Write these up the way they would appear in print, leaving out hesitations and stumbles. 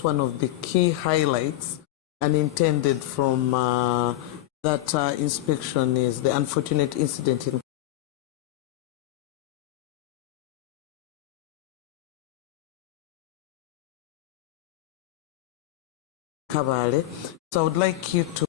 that's one of the key highlights and intended from that inspection is the unfortunate incident in Kabale. So I would like you to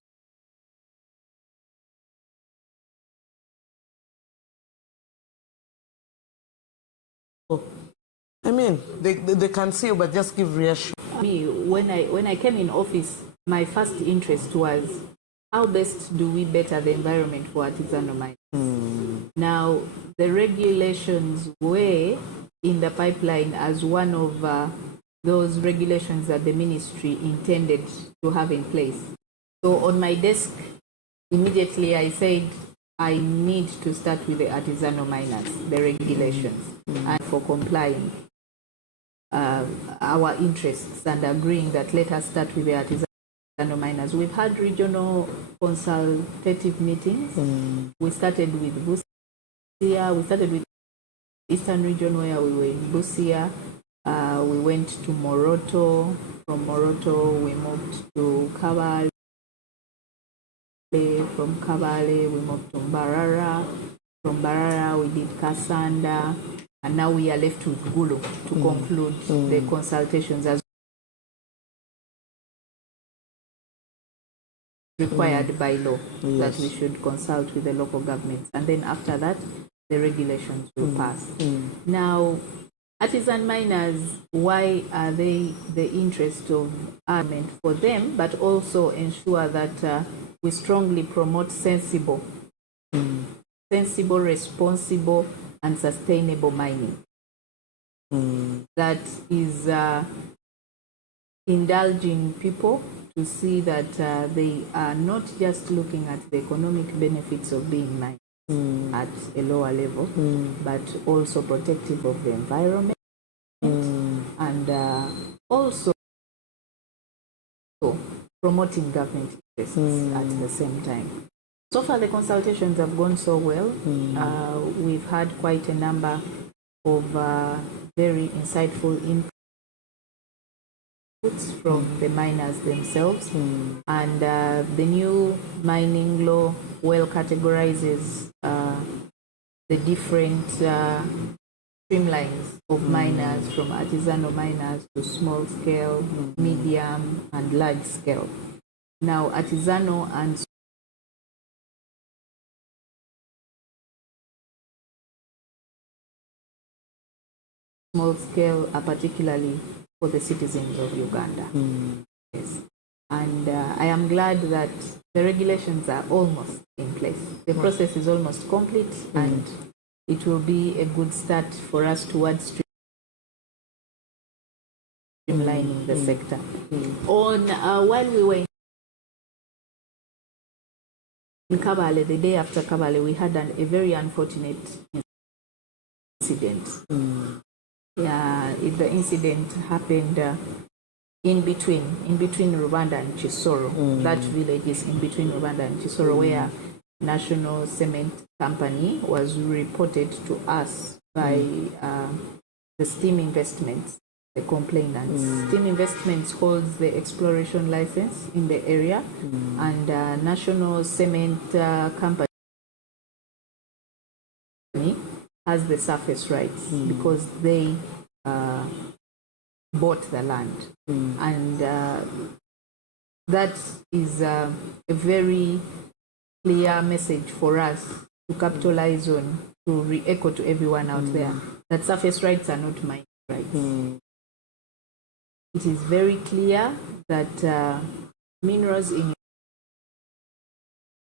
I mean, they can see you, but just give reassurance. Me, when I came in office, my first interest was how best do we better the environment for artisanal miners. Now, the regulations were in the pipeline as one of those regulations that the ministry intended to have in place. So on my desk, immediately I said, I need to start with the artisanal miners, the regulations, and for complying our interests and agreeing that let us start with the artisanal miners. We've had regional consultative meetings. We started with Busia, we started with Eastern region where we were in Busia. We went to Moroto. From Moroto, we moved to Kabale. From Kabale, we moved to Mbarara. From Mbarara, we did Kasanda. And now we are left with Gulu to conclude the consultations as required by law, that we should consult with the local governments. And then after that, the regulations will pass. Now, artisan miners, why are they the interest of government for them, but also ensure that we strongly promote sensible, responsible, and sustainable mining that is indulging people to see that they are not just looking at the economic benefits of being mined at a lower level, but also protective of the environment and also promoting government interests at the same time. So far, the consultations have gone so well. We've had quite a number of very insightful inputs from the miners themselves. And the new mining law well categorizes the different streamlines of miners, from artisanal miners to small scale, medium, and large scale. Now, artisanal and small scale are particularly for the citizens of Uganda. Yes. And I am glad that the regulations are almost in place. The process is almost complete, and it will be a good start for us towards streamlining the sector. While we were in Kabale, the day after Kabale, we had a very unfortunate incident. The incident happened in between Rwanda and Chisoro. That village is in between Rwanda and Chisoro, where National Cement Company was reported to us by the Steam Investments, the complainants. Steam Investments holds the exploration license in the area, and National Cement Company has the surface rights because they bought the land. And that is a very clear message for us to capitalize on, to re-echo to everyone out there that surface rights are not mining rights. It is very clear that minerals in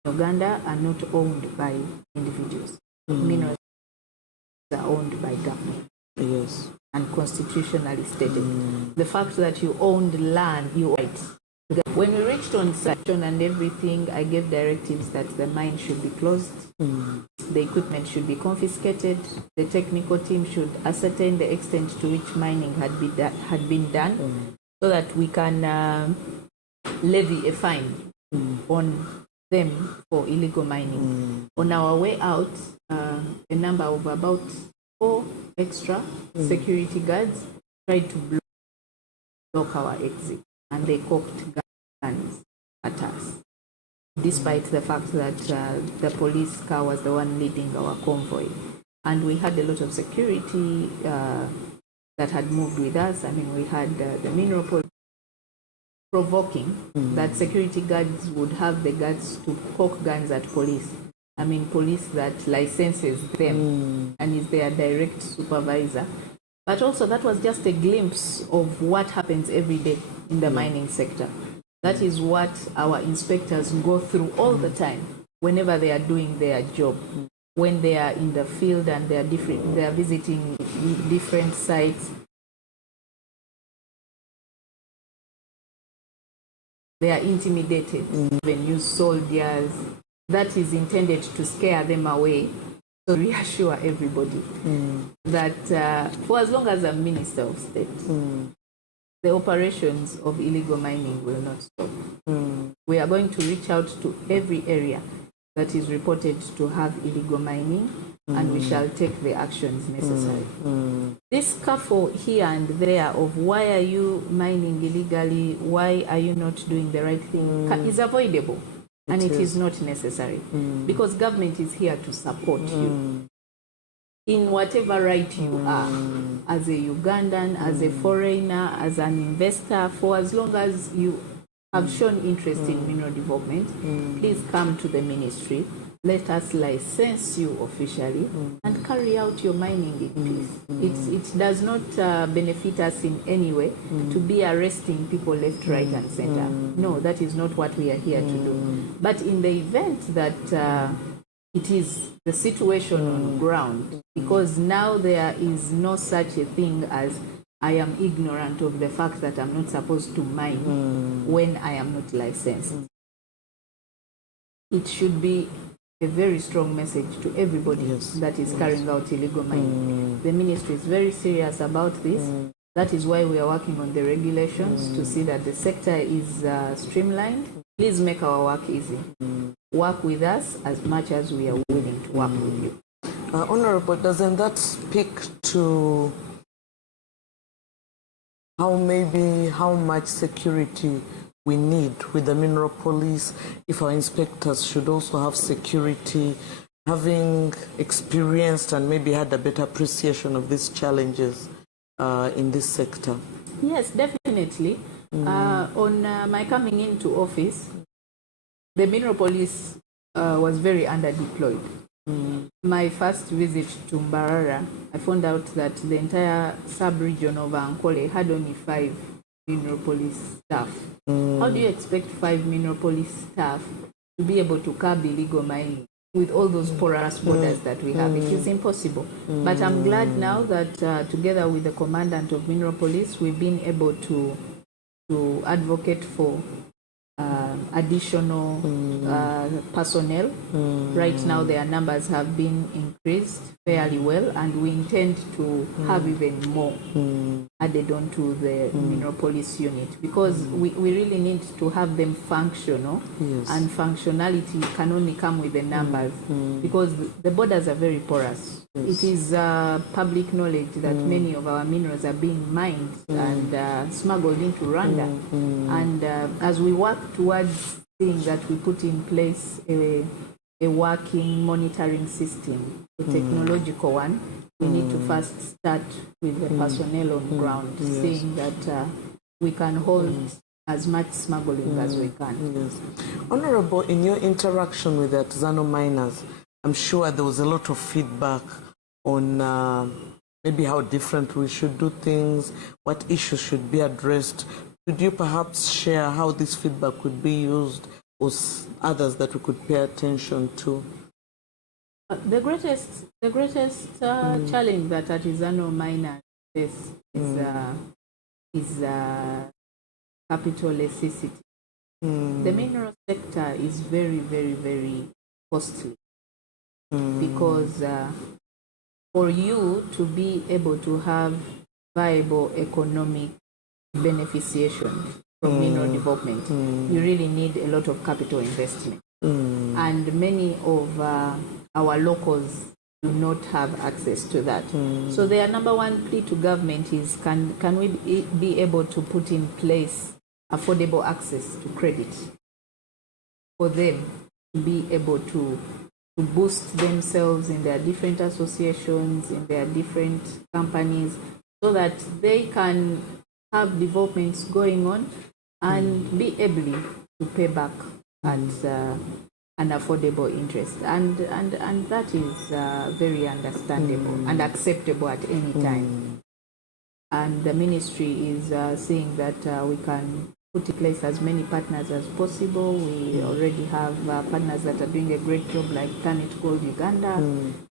Uganda are not owned by individuals. Minerals are owned by government. Yes. And constitutionally stated. The fact that you owned land, you right. When we reached on section and everything, I gave directives that the mine should be closed, the equipment should be confiscated, the technical team should ascertain the extent to which mining had been done, so that we can levy a fine on them for illegal mining. On our way out, a number of about 4 extra security guards tried to block block our exit, and they cocked guns at us, despite the fact that the police car was the one leading our convoy. And we had a lot of security that had moved with us. I mean, we had the mineral police provoking that security guards would have the guards to cock guns at police. I mean, police that licenses them and is their direct supervisor. But also that was just a glimpse of what happens every day in the mining sector. That is what our inspectors go through all the time whenever they are doing their job. When they are in the field and they are visiting different sites. They are intimidated, even use soldiers. That is intended to scare them away. So reassure everybody that for as long as I'm Minister of State, the operations of illegal mining will not stop. We are going to reach out to every area that is reported to have illegal mining, and we shall take the actions necessary. This scuffle here and there of why are you mining illegally, why are you not doing the right thing, is avoidable. And it is not necessary because government is here to support you in whatever right you are, as a Ugandan, as a foreigner, as an investor. For as long as you have shown interest in mineral development, please come to the ministry. Let us license you officially and carry out your mining in peace. It does not benefit us in any way to be arresting people left, right, and center. No, that is not what we are here to do. But in the event that it is the situation on ground, because now there is no such a thing as I am ignorant of the fact that I'm not supposed to mine when I am not licensed. It should be a very strong message to everybody that is carrying out illegal mining. The ministry is very serious about this. That is why we are working on the regulations to see that the sector is streamlined. Please make our work easy. Work with us as much as we are willing to work with you. Honorable, doesn't that speak to how much security we need with the mineral police? If our inspectors should also have security, having experienced and maybe had a better appreciation of these challenges in this sector? Yes, definitely. On my coming into office, the mineral police was very underdeployed. My first visit to Mbarara, I found out that the entire sub-region of Ankole had only 5 mineral police staff. How do you expect 5 mineral police staff to be able to curb illegal mining with all those porous borders that we have? It is impossible. But I'm glad now that together with the commandant of mineral police, we've been able to advocate for additional personnel. Right now their numbers have been increased fairly well, and we intend to have even more added on to the mineral police unit, because we really need to have them functional, and functionality can only come with the numbers, because the borders are very porous. It is public knowledge that many of our minerals are being mined and smuggled into Rwanda. And as we work towards seeing that we put in place a working monitoring system, a technological one, we need to first start with the personnel on ground, seeing that we can hold as much smuggling as we can. Honorable, in your interaction with the artisanal miners, I'm sure there was a lot of feedback on maybe how different we should do things, what issues should be addressed. Could you perhaps share how this feedback could be used, or others that we could pay attention to? The greatest challenge that artisanal miners face is capital necessity. The mineral sector is very, very, very costly, because for you to be able to have viable economic beneficiation from mineral development, you really need a lot of capital investment. And many of our locals do not have access to that. So their number one plea to government is, can we be able to put in place affordable access to credit for them to be able to boost themselves in their different associations, in their different companies, so that they can have developments going on and be able to pay back at an affordable interest. And that is very understandable and acceptable at any time. And the ministry is saying that we can put in place as many partners as possible. We already have partners that are doing a great job, like Turn It Gold Uganda,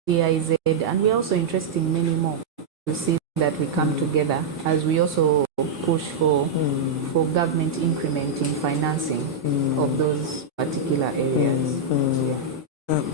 GIZ, and we're also interested in many more to see that we come together as we also push for government increment in financing of those particular areas.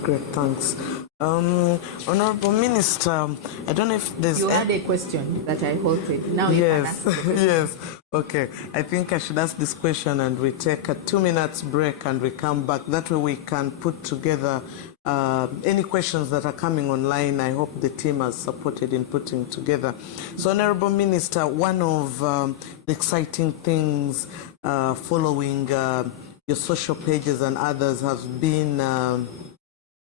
Great, thanks. Honorable Minister, I don't know if there's... You had a question that I halted. Now you can ask the question. Yes, okay. I think I should ask this question and we take a 2-minute break and we come back. That way we can put together any questions that are coming online. I hope the team has supported in putting together. So, Honorable Minister, one of the exciting things following your social pages and others have been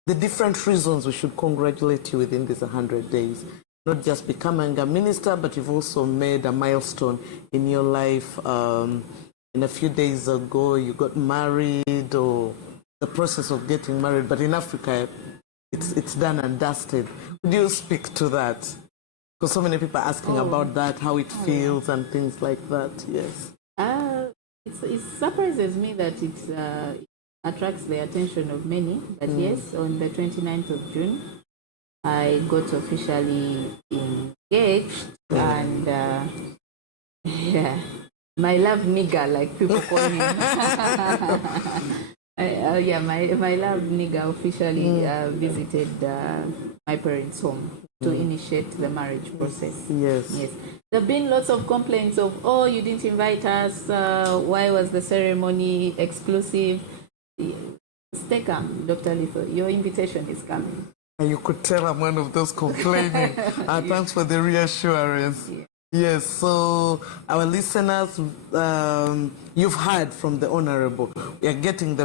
the different reasons we should congratulate you within these 100 days. Not just becoming a minister, but you've also made a milestone in your life. In a few days ago, you got married, or the process of getting married, but in Africa, it's done and dusted. Could you speak to that? Because so many people are asking about that, how it feels and things like that. Yes. It surprises me that it attracts the attention of many, but yes, on the 29th of June, I got officially engaged, and my love nigga, like people call him. My love nigga officially visited my parents' home to initiate the marriage process. Yes. There have been lots of complaints of, oh, you didn't invite us, why was the ceremony exclusive? Stay calm, Dr. Little. Your invitation is coming. And you could tell I'm one of those complaining. Thanks for the reassurance. Yes, so our listeners, you've heard from the Honorable. We are getting the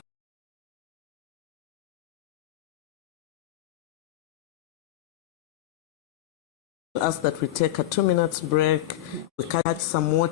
ask that we take a 2-minute break. We catch some more